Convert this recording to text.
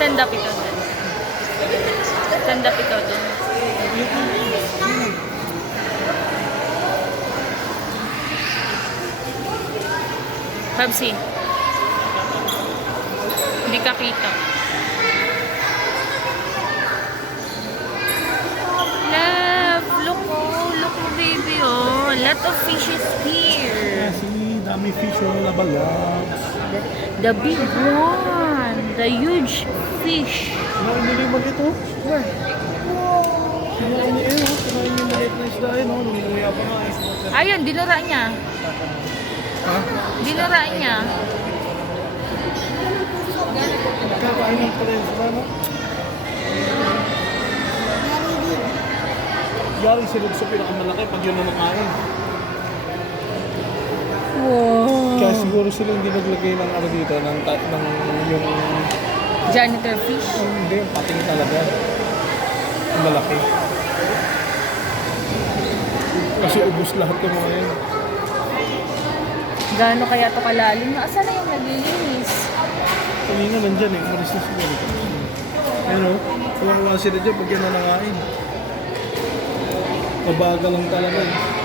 Stand up ito dun. Stand up ito dun. Pabsi. Hindi ka kita. Love, look baby oh. A lot of fishes here. See, dami fish oh, labalag. The big one. The huge fish. Kinain nila yung maliit oh. Where? Kinain niya eh oh. Kinain niya yung maliit na isda eh no. Lumumuya pa nga eh. Ayun, dinura niya. Ha? Dinura niya. Kakain ng pala yung isda no? Yari silog sa pinakamalaki pag yun na nakain. Wow. Kaya siguro sila hindi naglagay ng ano dito, ng yung... Janitor fish. Hindi, yung pating talaga. Ang malaki. Kasi ubos lahat yung mga yun. Gaano kaya to kalalim? Asa na yung naglilinis? Kanina nandyan eh, umalis na siguro. Ayun o, walang sila dyan pag yan na nangain. Mabagal lang talaga eh.